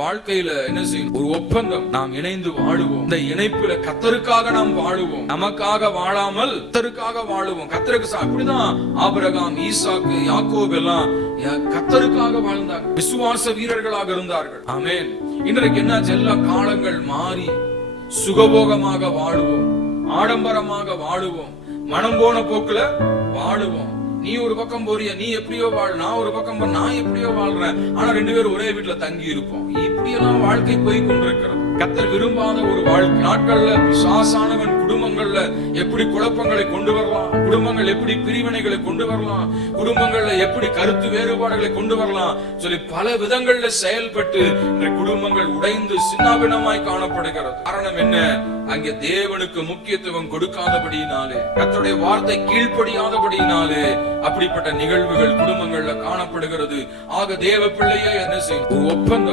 வாழ்க்கையில என்ன செய்யும்? ஒரு ஒப்பந்தம். நாம் இணைந்து வாழுவோம். இந்த இணைப்புல கர்த்தருக்காக நாம் வாழுவோம். நமக்காக வாழாமல் கர்த்தருக்காக வாழுவோம். கர்த்தருக்கு அப்படிதான் ஆபிரகாம், ஈசாக்கு, யாக்கோபு எல்லாம் கர்த்தருக்காக வாழ்ந்தார். விசுவாச வீரர்களாக இருந்தார்கள். ஆமென். இன்றைக்கு என்ன? எல்லா காலங்கள் மாறி சுகபோகமாக வாழுவோம், ஆடம்பரமாக வாழுவோம், மனம் போன போக்குல வாழுவோம். நீ ஒரு பக்கம் போறிய, நீ எப்படியோ வாழ், நான் ஒரு பக்கம் நான் எப்படியோ வாழ்றேன். ஆனா ரெண்டு பேரும் ஒரே வீட்டுல தங்கி இருப்போம். இப்படியெல்லாம் வாழ்க்கை போய் கொண்டிருக்கிறது. கர்த்தர் விரும்பாத ஒரு வாழ்க்கை. நாட்கள்ல பிசாசானவன் குடும்பங்கள்ல எப்படி குழப்பங்களை கொண்டு வரலாம், குடும்பங்கள் எப்படி பிரிவினைகளை கொண்டு வரலாம், குடும்பங்கள்ல எப்படி கருத்து வேறுபாடுகளை கொண்டு வரலாம் சொல்லி பல விதங்கள்ல செயல்பட்டு இந்த குடும்பங்கள் உடைந்து சின்னாபின்னமாய் காணப்படுகிறது. காரணம் என்ன? அங்கே தேவனுக்கு முக்கியத்துவம் கொடுக்காதபடியினாலே, கர்த்தருடைய வார்த்தை கீழ்ப்படியாதபடியினாலே அப்படிப்பட்ட நிகழ்வுகள் குடும்பங்கள்ல காணப்படுகிறது. ஆக தேவ பிள்ளையே என்ன செய்யும்? ஒரு ஒப்பந்தம்.